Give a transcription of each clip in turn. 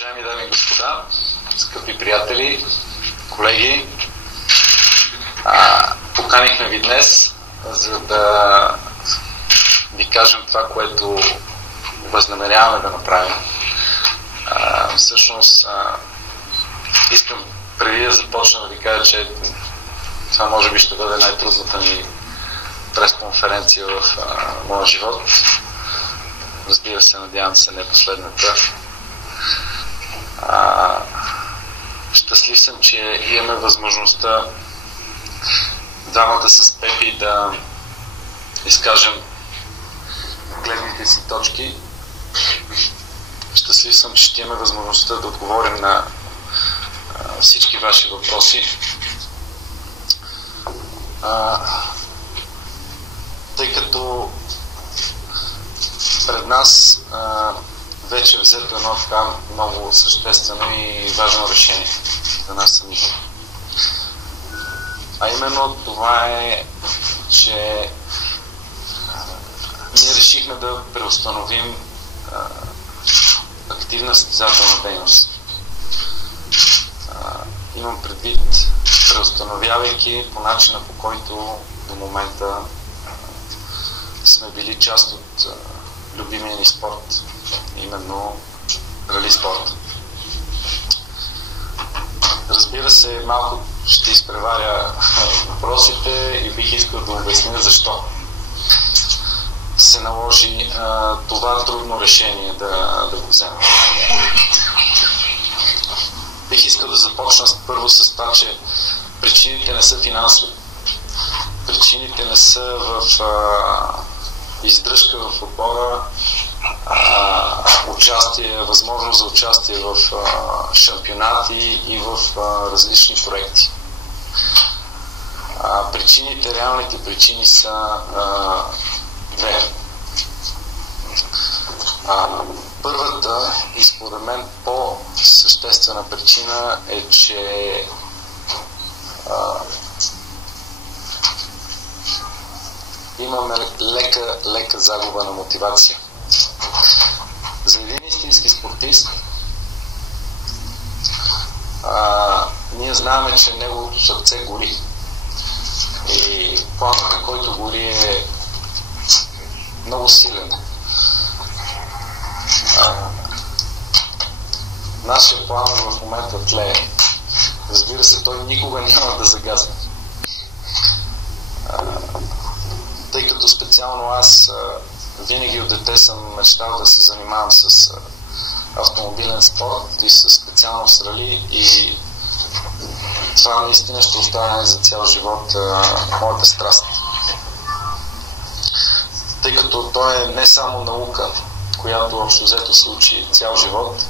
Уважаеми дами и господа, скъпи приятели, колеги, поканихме ви днес, за да ви кажем това, което възнамеряваме да направим. Всъщност, искам преди да започна да ви кажа, че това може би ще бъде най-трудната ми пресконференция в моя живот. Разбира се, надявам се, не последната. Щастлив съм, че имаме възможността двамата с Пепи да изкажем гледните си точки. Щастлив съм, че ще имаме възможността да отговорим на всички ваши въпроси. Тъй като пред нас вече е взето едно така много съществено и важно решение за нас самите. А именно това е, че ние решихме да преустановим активна състезателна дейност. Имам предвид, преустановявайки по начина, по който до момента сме били част от любимия ни спорт, именно рали спорт. Разбира се, малко ще изпреваря въпросите и бих искал да обясня защо се наложи това трудно решение да го вземем. Бих искал да започна първо с това, че причините не са финансови. Причините не са в издръжка в отбора, възможност за участие в шампионати и в различни проекти. Реалните причини са две. Първата и според мен по-съществена причина е, че имаме лека загуба на мотивация. За един истински спортист ние знаем, че неговото сърце гори. И пламъкът, който гори, е много силен. Нашия пламък в момента тлее. Разбира се, той никога няма да загасне. Тъй като специално аз винаги от дете съм мечтал да се занимавам с автомобилен спорт и с специално с рали, и това наистина ще остане за цял живот моята страст. Тъй като той е не само наука, която общо взето се учи цял живот,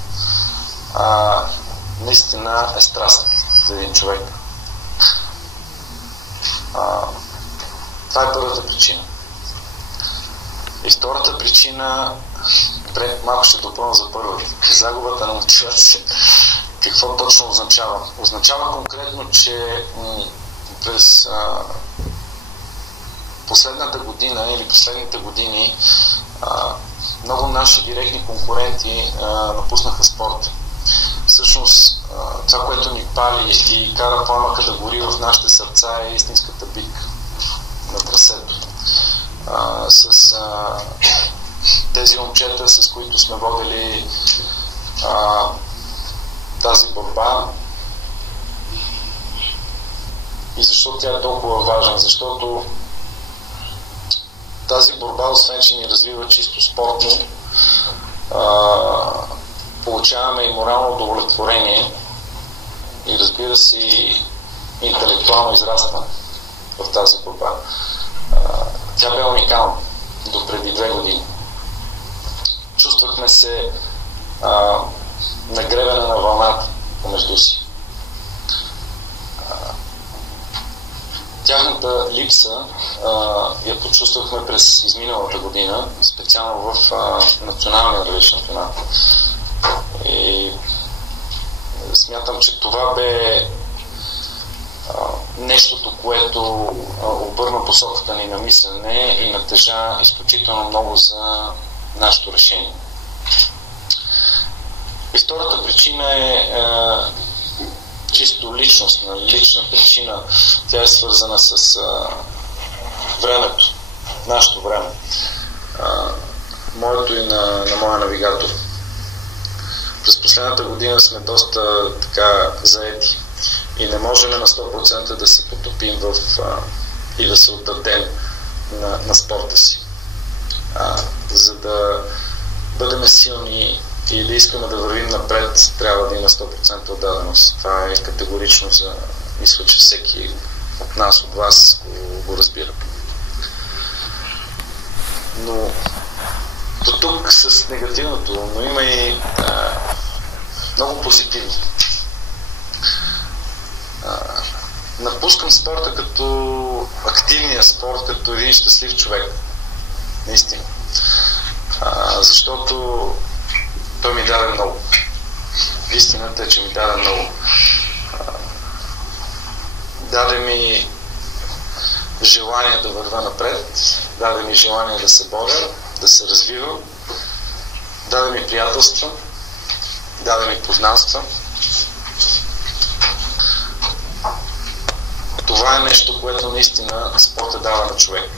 наистина е страст за един човек. Това е първата причина. И втората причина, малко ще допълня за първата. Загубата на мотивация. Какво точно означава? Означава конкретно, че през последната година или последните години много наши директни конкуренти напуснаха спорта. Всъщност, това, което ни пали и кара пламъка да гори в нашите сърца, е истинската битка на трасето. С тези момчета, с които сме водили тази борба. И защо тя е толкова важна? Защото тази борба, освен че ни развива чисто спортно, получаваме и морално удовлетворение и, разбира се, и интелектуално израстване в тази борба. Тя бе уникална до преди 2 години. Чувствахме се нагребена на вълната помежду си. Тяхната липса я почувствахме през изминалата година, специално в националния рали шампионат. И смятам, че това бе нещото, което обърна посоката ни на мислене и натежа изключително много за нашето решение. И втората причина е чисто личностна, лична причина. Тя е свързана с времето, нашето време. Моето и на моя навигатор. През последната година сме доста така заети и не можем на 100% да се потопим и да се отдадем на спорта си. За да бъдем силни и да искаме да вървим напред, трябва да има 100% отдаденост. Това е категорично мисля, че всеки от нас, от вас го разбира. Но до тук с негативното, но има и много позитивно. Напускам спорта като активния спорт, като един щастлив човек. Наистина. Защото той ми даде много. Истината е, че ми даде много. Даде ми желание да вървя напред, даде ми желание да се боря, да се развивам, даде ми приятелства, даде ми познанства. Това е нещо, което наистина спорта дава на човек.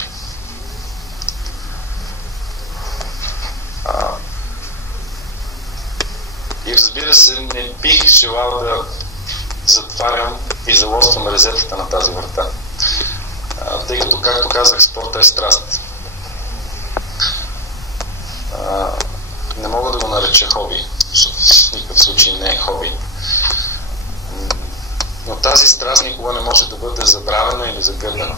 И разбира се, не бих желал да затварям и залоствам резетата на тази врата. Тъй като, както казах, спорта е страст. Не мога да го нареча хоби, защото в никакъв случай не е хоби. Но тази страст никога не може да бъде забравена или загърбена.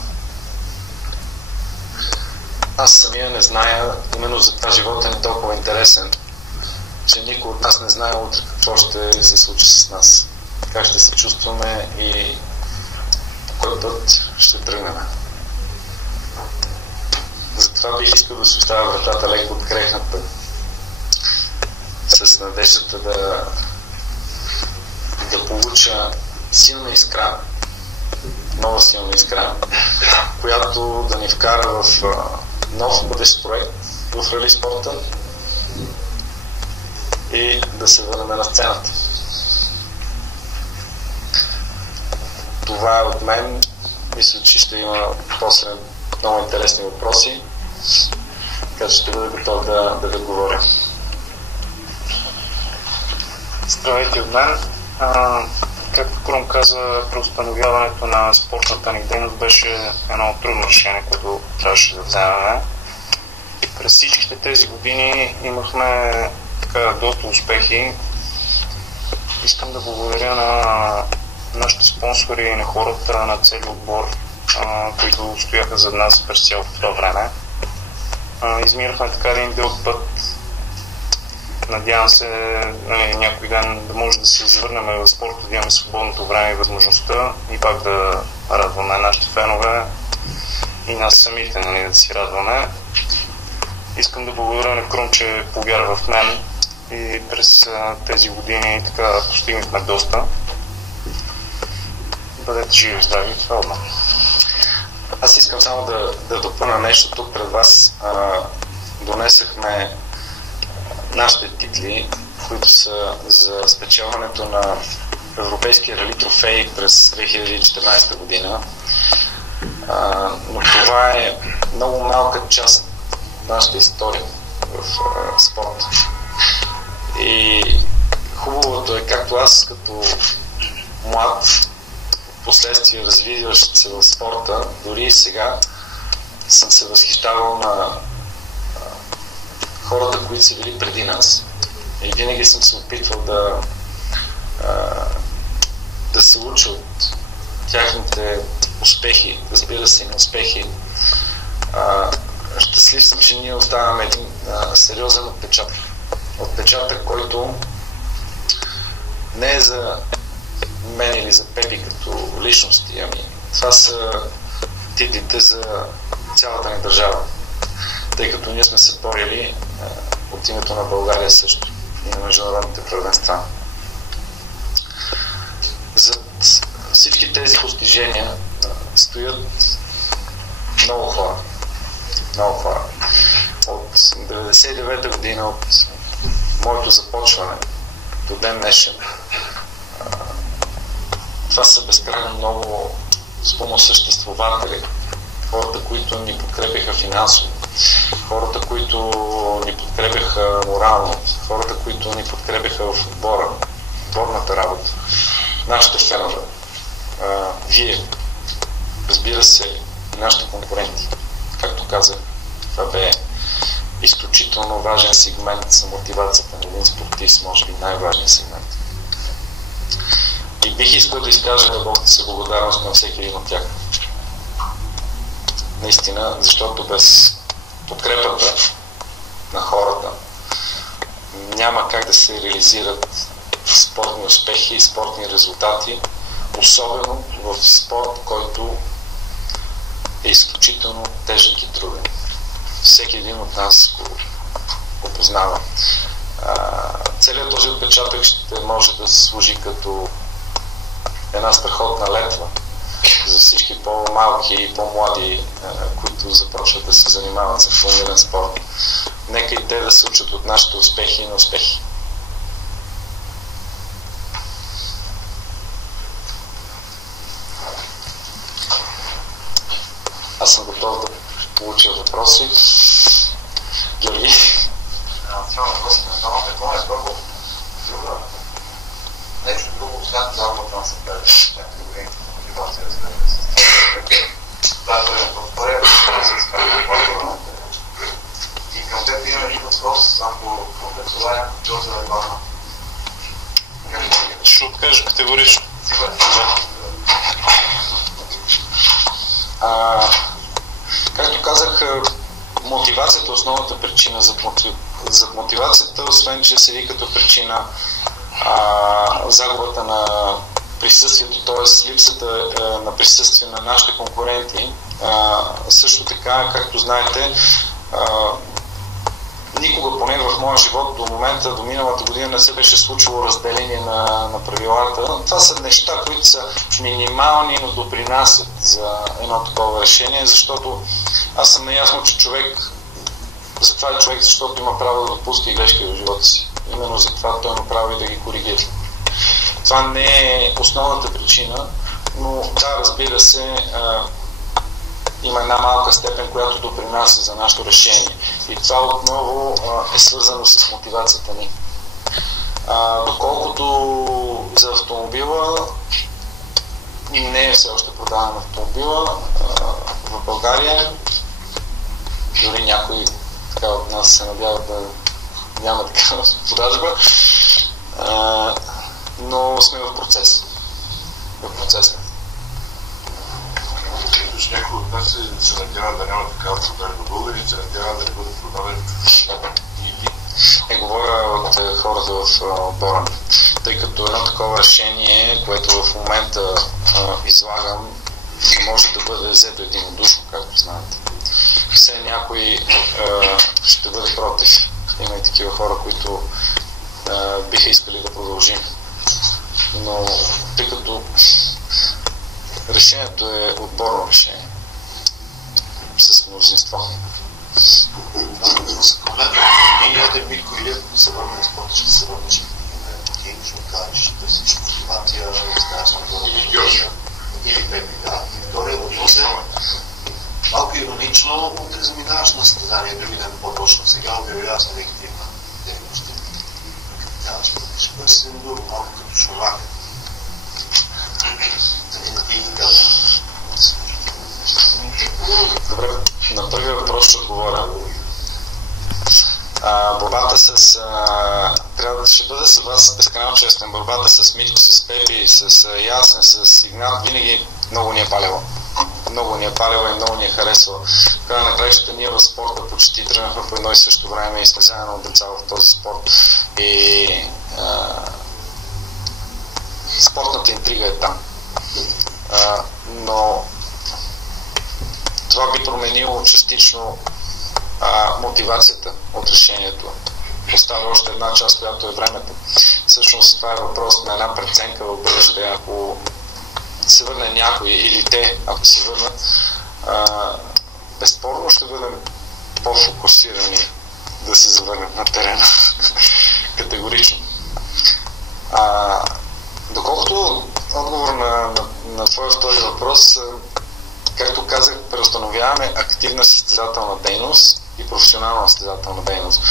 Аз самия не зная, именно за това живота е толкова интересен, че никой от нас не знае утре какво ще се случи с нас. Как ще се чувстваме и по кой път ще тръгнем. Затова бих искал да се оставя вратата леко открехната, с надеждата да получа силна искра, нова силна искра, която да ни вкара в нов бъдещ проект в рали спорта и да се върнем на сцената. Това е от мен. Мисля, че ще има после много интересни въпроси, така че ще бъда готов да ви говоря. Здравейте от мен. Както Крум каза, преустановяването на спортната ни дейност беше едно трудно решение, което трябваше да вземем. През всичките тези години имахме доста успехи. Искам да благодаря на нашите спонсори и на хората, на целия отбор, които стояха зад нас през цялото това време. Изминахме така един дълъг път. Надявам се някой ден да може да се завърнем в спорта, да имаме свободното време и възможността и пак да радваме нашите фенове и нас самите, да си радваме. Искам да благодаря на Крум, че повярва в мен и през тези години така постигнахме доста. Бъдете живи и здрави, това от мен. Аз искам само да допълня нещо тук пред вас. Донесахме нашите титли, които са за спечелването на Европейския рали трофей през 2014 година. Но това е много малка част от нашата история в спорта. И хубавото е, както аз като млад, последствие развиващ се в спорта, дори и сега съм се възхищавал на хората, които са били преди нас. И винаги съм се опитвал да се уча от тяхните успехи, разбира се, неуспехи. Щастлив съм, че ние оставяме един сериозен отпечатък. Отпечатък, който не е за мен или за Пепи като личности, ами това са титлите за цялата ни държава. Тъй като ние сме се борили от името на България също и на международните първенства. За всички тези постижения стоят много хора. Много хора. От 1999 година, от моето започване до ден днешен. Това са безкрайно много спомосъществователи. Хората, които ни подкрепяха финансово, хората, които ни подкрепяха морално, хората, които ни подкрепяха в отборната работа, нашите фенове, вие, разбира се, нашите конкуренти. Както казах, това бе изключително важен сегмент за мотивацията на един спортист, може би най-важният сегмент. И бих искал да изкажа дълбоката си благодарност на всеки един от тях. Наистина, защото без подкрепата на хората няма как да се реализират спортни успехи и спортни резултати, особено в спорт, който е изключително тежък и труден. Всеки един от нас го познава. Целият този отпечатък ще може да служи като една страхотна летва за всички по-малки и по-млади, които започват да се занимават с формиран спорт. Нека и те да се учат от нашите успехи и неуспехи. Аз съм готов да получа въпроси. Георги? Това въпрос на самото какво е първо друга. Нещо друго, освен загубата на съперниците, някакви години мотивация, разбира се. Това е повторя, с какво и към теб има един въпрос, ако това е Джорджа Ивана. Ще откажа категорично. Сигурен. Както казах, мотивацията е основната причина за мотивацията, освен че седи като причина загубата на присъствието, т.е. липсата на присъствие на нашите конкуренти. Също така, както знаете, никога, поне в моя живот до момента, до миналата година не се беше случило разделение на правилата. Това са неща, които са минимални, но допринасят за едно такова решение, защото аз съм наясно, че затова е човек, защото има право да допуска и грешки в живота си. Именно затова той има право и да ги коригира. Това не е основната причина, но да, разбира се, има една малка степен, която допринася за нашето решение. И това отново е свързано с мотивацията ни. Доколкото за автомобила, не е все още продаван автомобила в България. Дори някой така от нас се надява да няма такава продажба. Но сме в процес. В процес. Някой от нас се надява да няма такава продажба. Българите се надява да не бъде продавен. Говоря от хората в отбора, тъй като едно такова решение, което в момента излагам, може да бъде взето единодушно, както знаете. Все някой ще бъде против. Има и такива хора, които биха искали да продължим. Но тъй като решението е отборно решение с мнозинство. Линията е Митко Илиев, се върна на спорта, ще се върнеш ти, ще кажеш, да търсиш мотивация, или Пепи, да. И втория въпрос е малко иронично, утре заминаваш на състезание, други ден по-точно сега, обявяваш на негативна дейност. Даваш пътиш, което се много малко като шумак. Добре, на първия въпрос ще отговоря. Борбата ще бъда с вас безкрайно честен. Борбата с Митко, с Пепи, с Ясен, с Игнат винаги много ни е палева. Много ни е палева и много ни е харесва. В края на краищата ние в спорта почти тръгнахме по едно и също време и сме заедно от деца в този спорт. И спортната интрига е там. Но това би променило частично мотивацията от решението. Остава още една част, която е времето. Всъщност това е въпрос на една преценка в бъдеще. Ако се върне някой или те, ако се върнат, безспорно ще бъдем по-фокусирани да се завърнем на терена. Категорично. Доколкото отговор на твоя втори въпрос, както казах, преустановяваме активна състезателна дейност и професионална състезателна дейност.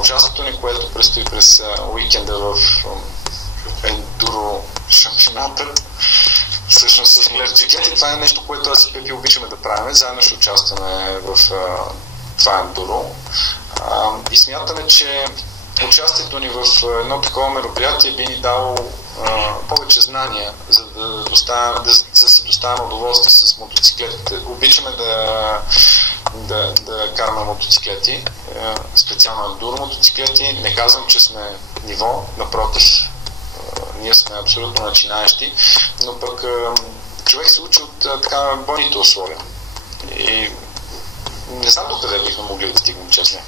Участието ни, което предстои през уикенда в ендуро шампионата, всъщност с млечиклети, това е нещо, което аз и Пепи обичаме да правим. Заедно ще участваме в това ендуро. И смятаме, че участието ни в едно такова мероприятие би ни дало повече знания, за да си доставяме удоволствие с мотоциклетите. Обичаме да караме мотоциклети, специално ендуро мотоциклети. Не казвам, че сме ниво, напротив, ние сме абсолютно начинаещи, но пък човек се учи от така бойните условия. И не знам докъде бихме могли да стигнем, честно.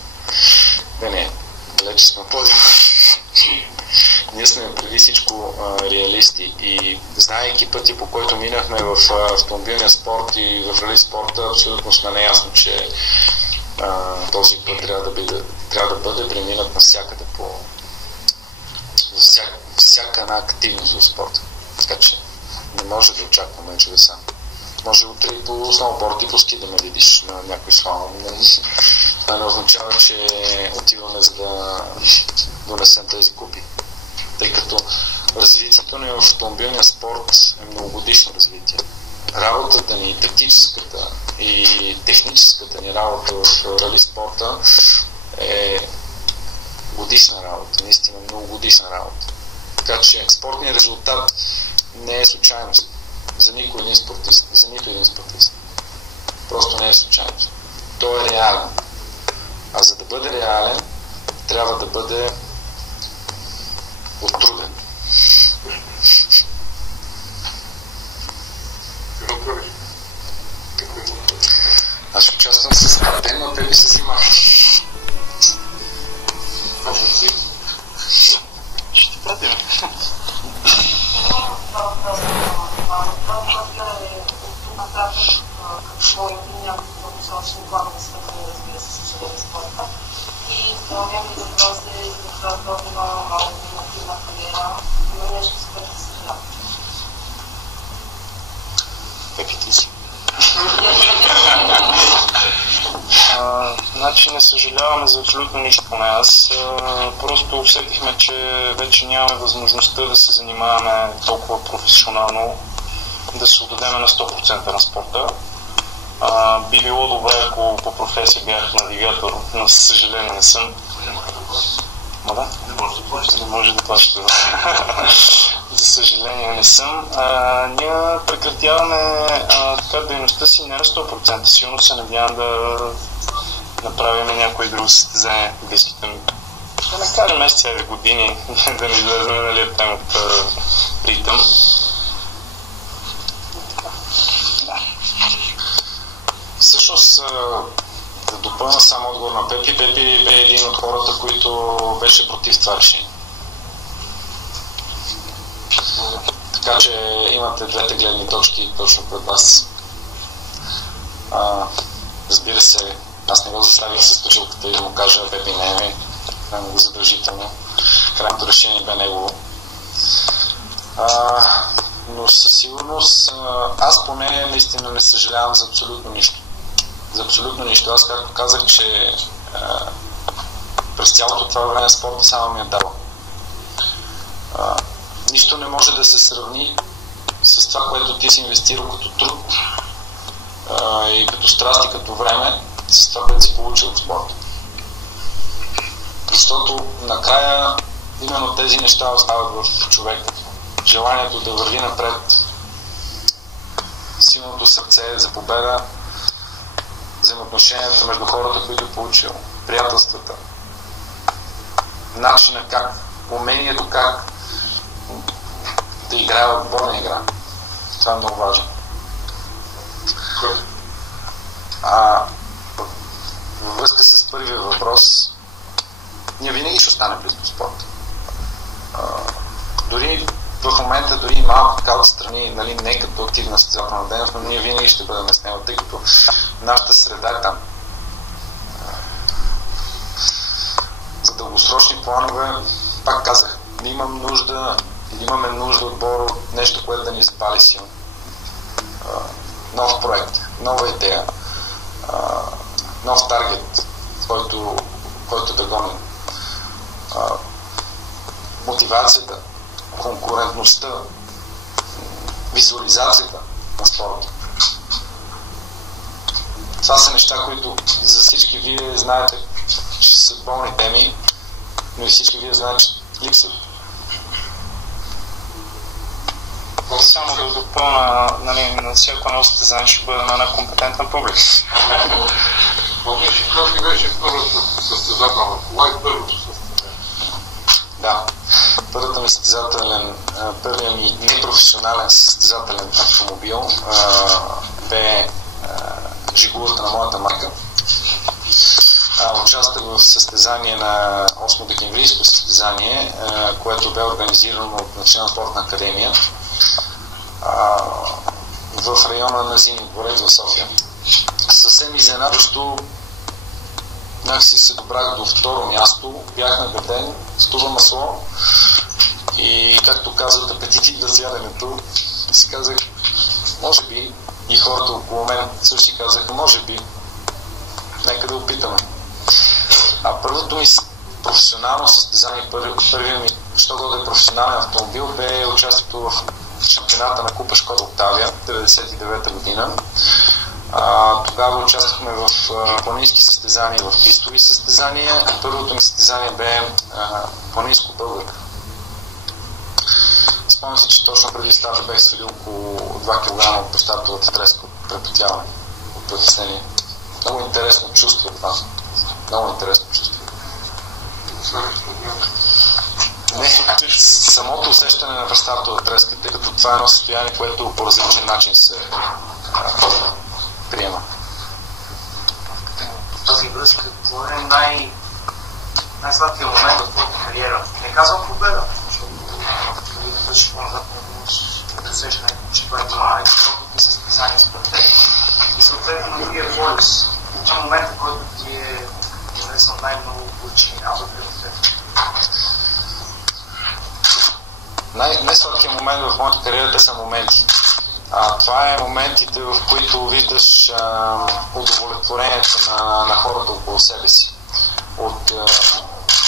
Не, далече сме подиум. Ние сме преди всичко реалисти и знаейки пъти, по който минахме в автомобилния спорт и в рали спорта, абсолютно сме наясно, че този път трябва да бъде преминат навсякъде по всяка една активност в спорта. Така че не може да очакваме чудеса. Може утре и по сноуборд и по ски да ме видиш на някой слалом. Това не означава, че отиваме за да донесем тези купи. Тъй като развитието ни в автомобилния спорт е многогодишно развитие. Работата ни, тактическата и техническата ни работа в рали спорта е годишна работа, наистина многогодишна работа. Така че спортният резултат не е случайност за нито един спортист. Просто не е случайност. Той е реален. А за да бъде реален, трябва да бъде оттруден. Аз ще участвам с Мартен, но Пепи с Иман. Ще ти пратим. Какво и някакви професионални планове свързани, разбира се, с спорта. И вторият ми въпрос е за това много активна кариера, но нещо с което се съжалявам. Пепи, ти си. Значи не съжаляваме за абсолютно нищо поне аз. Просто усетихме, че вече нямаме възможността да се занимаваме толкова професионално, да се отдадем на 100% на спорта. Би било добре, ако по професия бях навигатор, но със съжаление не съм. Да? Не може да плаща. За съжаление не съм. Ние прекратяваме така дейността си не на 100%. Силно се надявам да направим някои друго състезание в близките, да не кажем месеци или години, да не излезем нали, от темата ритъм. Всъщност, да допълня само отговор на Пепи. Пепи бе един от хората, които беше против това решение. Така че имате двете гледни точки точно пред вас. Разбира се, аз не го заставих с точилката и да му кажа Пепи не е много задължително. Крайното решение бе негово. Но със сигурност аз поне наистина не съжалявам за абсолютно нищо. За абсолютно нищо. Аз както казах, че през цялото това време спорта само ми е дала. Нищо не може да се сравни с това, което ти си инвестирал като труд и като страст и като време с това, което си получил от спорта. Защото накрая именно тези неща остават в човека. Желанието да върви напред, силното сърце за победа, взаимоотношенията между хората, които е получил, приятелствата, начина как, умението как да играе отборна игра. Това е много важно. Във връзка с първия въпрос, ние винаги ще остане близко спорта. Дори в момента, дори малко така отстрани, нали, не като активна състезателна дейност, но ние винаги ще бъдем с него, тъй като нашата среда е там. За дългосрочни планове, пак казах, да имам нужда или имаме нужда отбор от нещо, което да ни запали силно. Нов проект, нова идея, нов таргет, който да гоним. Мотивацията, конкурентността, визуализацията на спорта. Това са неща, които за всички вие знаете, че са болни теми, но и всички вие знаете, че липсват. Само да допълна, на всяко едно състезание ще бъде на една компетентна публика. Помниш ли как беше първата състезателна кола и първото състезание? Да. Първият ми непрофесионален състезателен автомобил бе Жигулата на моята майка. Участвах в състезание на 8 декемврийско състезание, което бе организирано от Национална спортна академия в района на Зимни дворец в София. Съвсем изненадващо някакси се добрах до второ място, бях награден с туба масло и, както казват, апетити за яденето, си казах, може би, и хората около мен също си казаха, може би, нека да опитаме. Първото ми професионално състезание, първият ми, що годе професионален автомобил, бе участието в шампионата на Купа Шкода Октавия 1999 година. Тогава участвахме в планински състезания, в пистови състезания. Първото ми състезание бе планинско българка. Спомням си, че точно преди старта бех свалил около 2 кг от пещатовата треска от препотяване, от притеснение. Много интересно чувство това. Много интересно чувство. Не, самото усещане на престартова треска, тъй като това е едно състояние, което по различен начин се приема. В тази връзка, кой е най-сладкият момент в твоята кариера? Не казвам победа, защото не вършиш по-назад на усещането, че това е било най-доброто ти състезание според теб. И съответно на другия полюс, това е момента, който ти е донесъл най-много получи вътре в теб. Най-сладкият момент в моята кариера те са моменти. Това е моментите, в които виждаш удовлетворението на хората около себе си.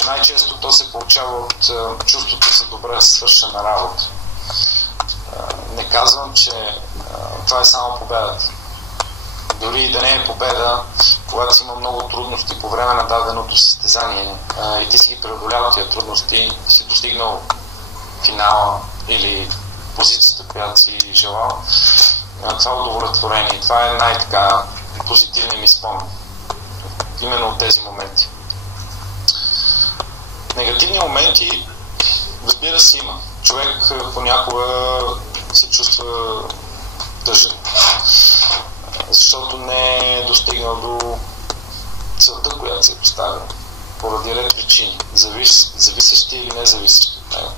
Най-често то се получава от чувството за добре свършена работа. Не казвам, че това е само победата. Дори и да не е победа, когато си има много трудности по време на даденото състезание и ти си ги преодолял тия трудности, си достигнал финала или позицията, която си желал, това удовлетворение. Това е най-така позитивни ми спомени. Именно от тези моменти. Негативни моменти, разбира се, има. Човек понякога се чувства тъжен, защото не е достигнал до целта, която се е поставил, поради ред причини, зависещи или независещи от него.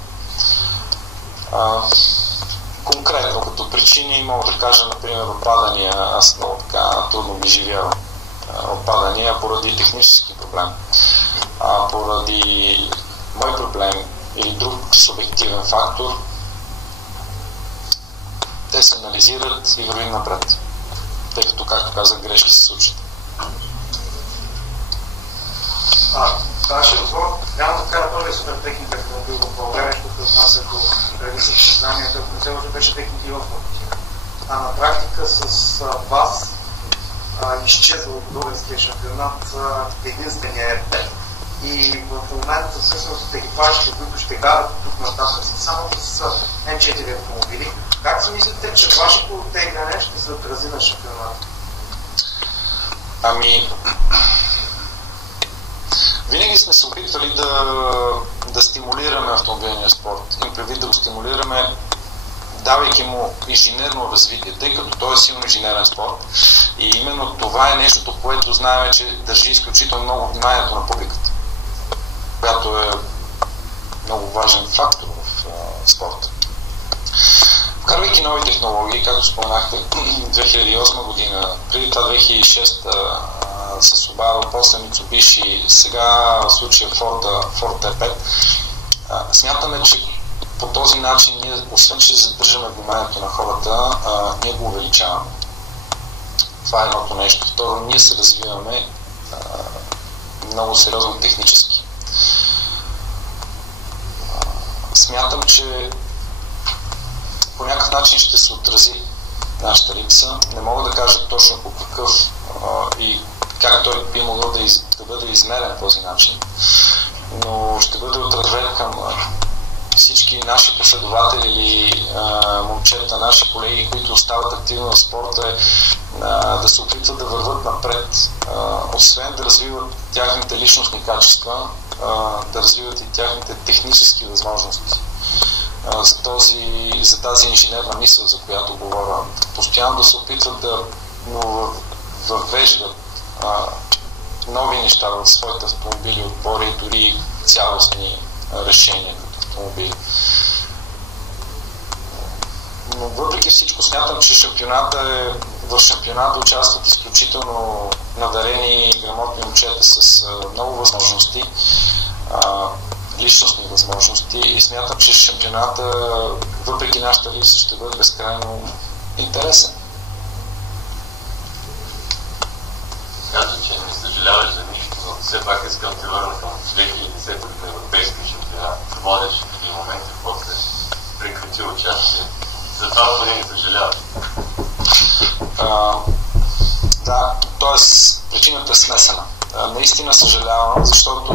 Конкретно като причини мога да кажа, например, отпадания. Аз много така трудно ги живявам. Отпадания поради технически проблем, поради мой проблем или друг субективен фактор. Те се анализират и вървим напред, тъй като, както казах, грешки се случат. Вашия отбор няма да кара този супер техника автомобил в България, защото отнася до преди състезанията, ако не се може беше техники в България. На практика с вас изчезва от българския шампионат единствения РП. И в момента всъщност екипажите, които ще карат тук нататък, са само с М4 автомобили. Как си мислите, че вашето оттегляне ще се отрази на шампионата? Винаги сме се опитвали да стимулираме автомобилния спорт. И предвид да го стимулираме, давайки му инженерно развитие, тъй като той е силно инженерен спорт. И именно това е нещото, което знаем, че държи изключително много вниманието на публиката, която е много важен фактор в спорта. Вкарвайки нови технологии, както споменахте, 2008 година, преди това 2006 с Subaru, после Mitsubishi, сега в случая Ford T5, Смятаме, че по този начин ние, освен че задържаме вниманието на хората, ние го увеличаваме. Това е едното нещо. Второ, ние се развиваме много сериозно технически. Смятам, че по някакъв начин ще се отрази нашата липса. Не мога да кажа точно по какъв и как той би могъл да бъде измерен по този начин. Но ще бъде отразен към всички наши последователи или момчета, наши колеги, които остават активно в спорта, да се опитват да върват напред, освен да развиват тяхните личностни качества, да развиват и тяхните технически възможности. За тази инженерна мисъл, за която говоря, постоянно да се опитват да въвеждат нови неща в своите автомобили, отбори, дори цялостни решения като автомобили. Но въпреки всичко смятам, че в шампионата участват изключително надарени и грамотни момчета с много възможности, личностни възможности, и смятам, че шампионата, въпреки нашата липса, ще бъде безкрайно интересен. Казва, че не съжаляваш за нищо, но все пак искам да се върна към 2010 година европейски шампионат. Водеш в един момент и после прекрати участие. За това поне не съжаляваш. Да, т.е. причината е смесена. Наистина съжалявам, защото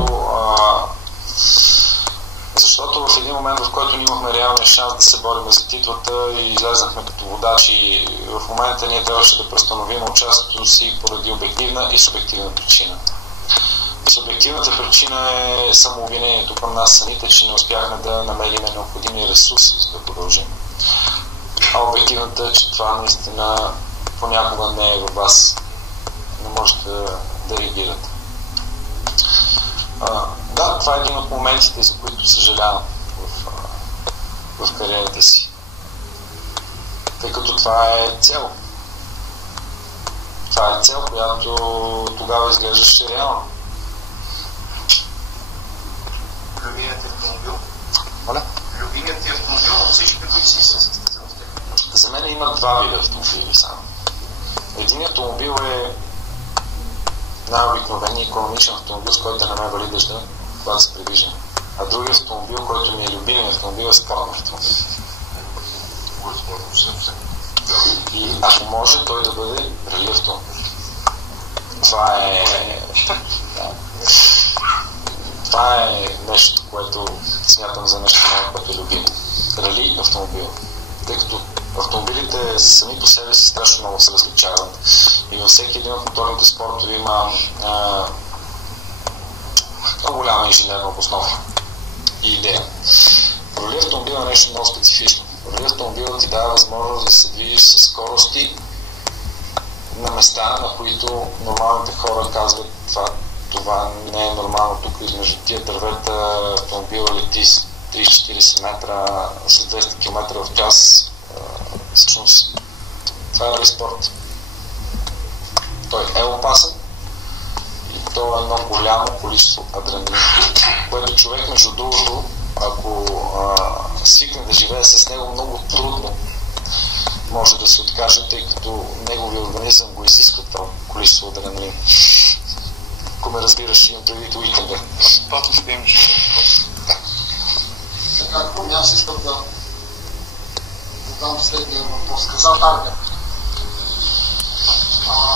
в един момент, в който ние имахме реалния шанс да се борим за титлата и излезнахме като водачи, в момента ние трябваше да преустановим участието си поради обективна и субективна причина. Субективната причина е самообвинението към нас самите, че не успяхме да намерим необходими ресурси, за да продължим. А обективната е, че това наистина понякога не е във вас. Не можете да реагирате. Да, това е един от моментите, за които съжалявам в кариерата си. Тъй като това е цел. Това е цел, която тогава изглеждаше реално. Любимият ти автомобил? Моля? Любимият ти автомобил от всички, които си състезал с теб? За мен има два вида автомобили само. Един автомобил е най-обикновеният икономичен автомобил, с който да не ме вали дъжда, когато се придвижим. А другият автомобил, който ми е любимият автомобил, е спортен автомобил. И ако може, той да бъде рали автомобил. Това е нещо, което смятам за нещо много, което е любимо. Рали автомобил. Тъй като автомобилите сами по себе си страшно много се различават. И във всеки един от моторните спортове има много голяма инженерна обосновка и идея. Рали автомобил е нещо много специфично. Рали автомобилът ти дава възможност да се движиш с скорости на места, на които нормалните хора казват, това не е нормално. Тук измежду тия дървета автомобил лети с 30-40 метра с 200 км в час. Всъщност това е спорт. Той е опасен и то е едно голямо количество адреналин, което човек, между другото, ако свикне да живее с него, много трудно може да се откаже, тъй като неговия организъм го изисква това количество адреналин. Ако ме разбираш, имам предвид уикенда. Пато ще имаш. Ако аз искам да задам следния въпрос. Каза Таргет.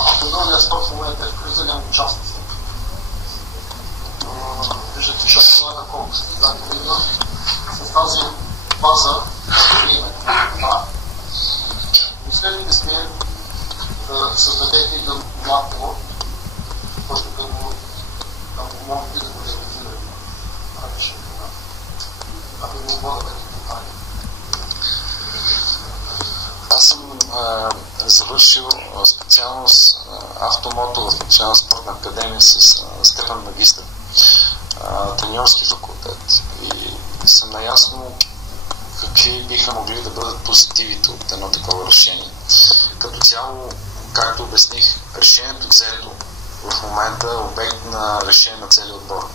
Автомобилният спорт в момента е в криза, няма участници. Виждате шампионата колко състезания има. С тази база, мислели ли сте да създадете един млад пилот, който да го можете да го реализирате на тази шампионат? Ако не мога да бъде Таргет. Аз съм завършил специалност автомото в Национална спортна академия с степен магистър, треньорски факултет, и съм наясно какви биха могли да бъдат позитивите от едно такова решение. Като цяло, както обясних, решението взето в момента е обект на решение на целия отбор.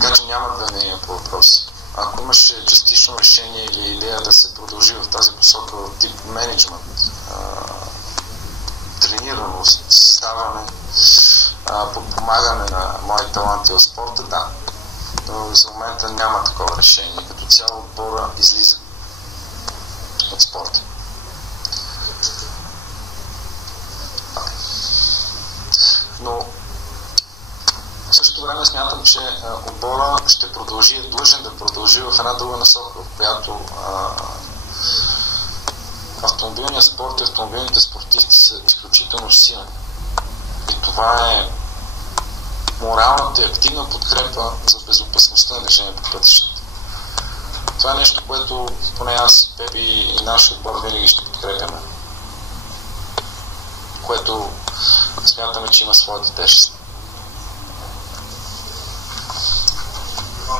Така че няма две мнения по въпроса. Ако имаше частично решение или идея да се продължи в тази посока в тип менеджмент, тренираност, създаване, подпомагане на мои таланти в спорта, да. Но за момента няма такова решение. Като цяло отбора излиза от спорта. Но в същото време смятам, че отбора ще продължи, е длъжен да продължи в една друга насока, в която автомобилният спорт и автомобилните спортисти са изключително силни. И това е моралната и активна подкрепа за безопасността на движение по пътищата. Това е нещо, което поне аз, Пепи и нашия отбор винаги ще подкрепяме. Което смятаме, че има своята тежест.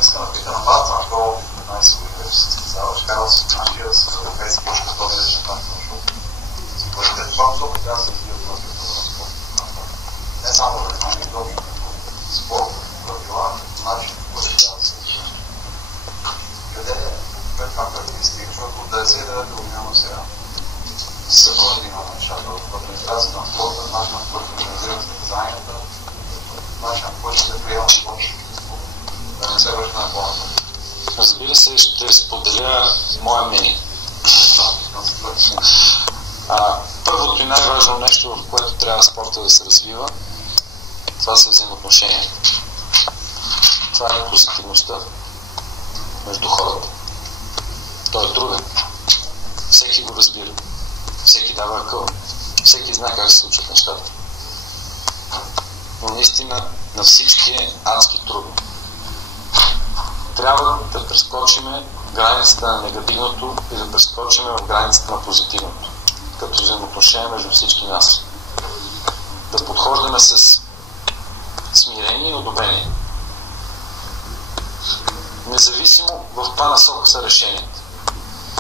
Искам да питам вас, ако 15 години се състезаваш, казал си нашия с европейски още 100 държа шампион, защото според това много трябва да се развива правилно на спорт. Не само да има и други спорт, правила, начин, който трябва да се развива. Къде е това характеристика, защото от 99-та година сега събора да има начало в администрацията на спорта, начин на който организират състезанията, начин на който се приема спорт. Да не се върши на плана. Разбира се, ще споделя моя мнение. Първото и най-важно нещо, в което трябва спорта да се развива, това са взаимоотношения. Това е позитивността между хората. Той е труден. Всеки го разбира. Всеки дава акъл. Всеки знае как се случват нещата. Но наистина на всички е адски трудно. Трябва да прескочиме границата на негативното и да прескочиме в границата на позитивното, като взаимоотношение между всички нас. Да подхождаме с смирение и одобрение. Независимо в каква насока са решенията.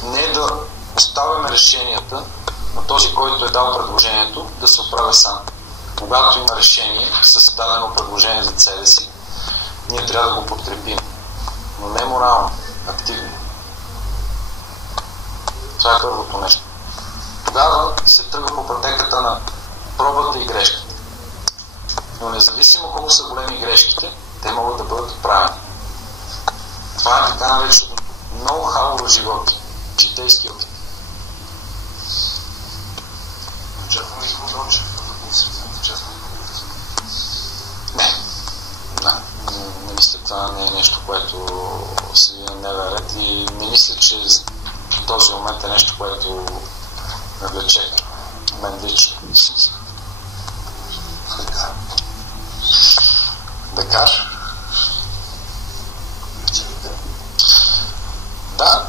Не да оставяме решенията на този, който е дал предложението, да се оправя сам. Когато има решение с дадено предложение за себе си, ние трябва да го подкрепим. Но не морално, активно. Това е първото нещо. Тогава се тръгва по пътеката на пробата и грешката. Но независимо колко са големи грешките, те могат да бъдат оправени. Това е така наречено ноу-хау в живота. Житейски опит. Очакваме ли контролче? Не. Не мисля, това не е нещо, което седи на дневен ред и не мисля, че в този момент е нещо, което ме влече. Мен лично. Дакар? Да.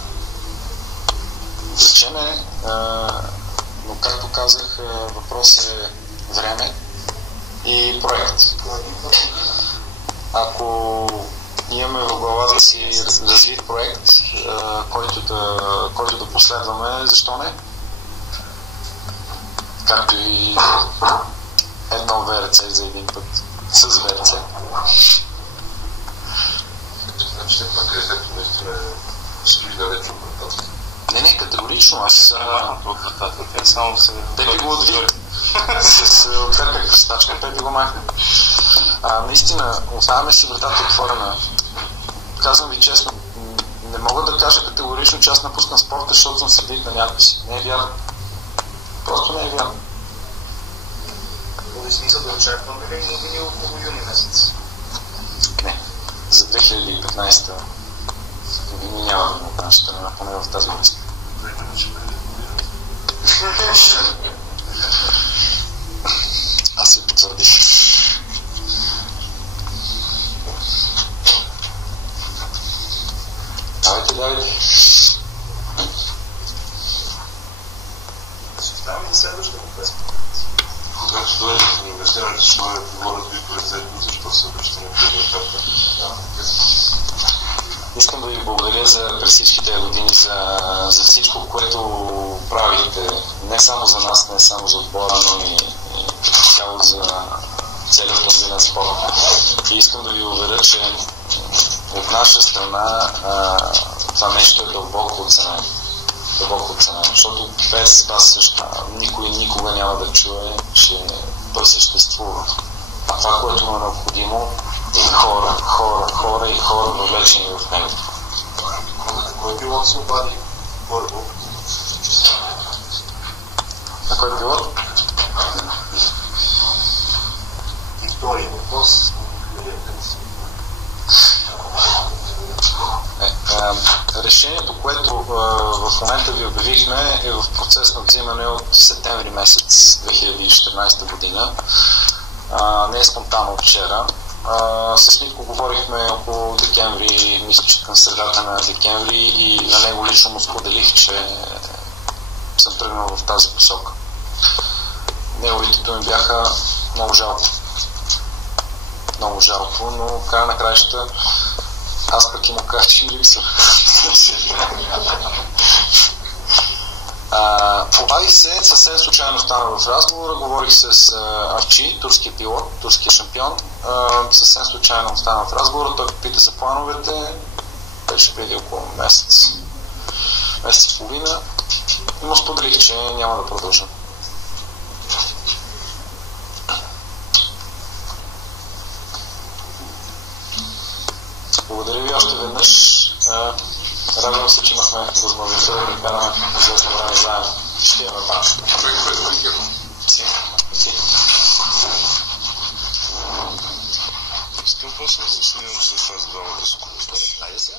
Влечеме, но както казах, въпрос е време и проект. Ако имаме в главата си развит проект, който да последваме, защо не? Както и едно ВРЦ за един път с ВРЦ. Значи те пак където наистина стои далеч от вратата. Не, категорично. Аз от вратата, тя само се... Пепи го отви. С перпек кръстачка, Пепи го махне. Наистина, оставяме си вратата отворена. Казвам ви честно, не мога да кажа категорично, че аз напускам спорта, защото съм сърдит на някой си. Не е вярно. Просто не е вярно. Има смисъл да очакваме ли новини около юни месец? Не. За 2015-та новини няма да има от наша страна, поне в тази връзка. Аз се потвърдих. Давайте. Оставаме за следващата конференция. Когато дойде да ни обяснявате, че това е било развито резервно, защо се обръщаме в тези етапа? Искам да ви благодаря през всички тези години за всичко, което правихте. Не само за нас, не само за отбора, но и цяло за целият автомобилен спорт. И искам да ви уверя, че от наша страна това нещо е дълбоко оценено. Защото без бас никой никога няма да чуе, че той съществува. А това, което му е необходимо, е хора въвлечени в него. Кой пилот се обади първо? На кой пилот? И втория въпрос. Решението, което в момента ви обявихме, е в процес на взимане от септември месец 2014 година. Не е спонтанно от вчера. С Митко говорихме около декември, мисля, че към средата на декември, и на него лично му споделих, че съм тръгнал в тази посока. Неговите думи бяха много жалко, но края на краища аз пък му казах, че ми липсва. Обадих се, съвсем случайно стана в разговора, говорих с Арчи, турския пилот, турския шампион. Съвсем случайно стана в разговора, той попита за плановете, беше преди около месец и половина, и му споделих, че няма да продължа. Благодаря ви още веднъж. Радвам се, че имахме възможността да ви караме известно време заедно. Ще имаме пак. Искам после да се снимам с вас двамата скорости. Айде сега.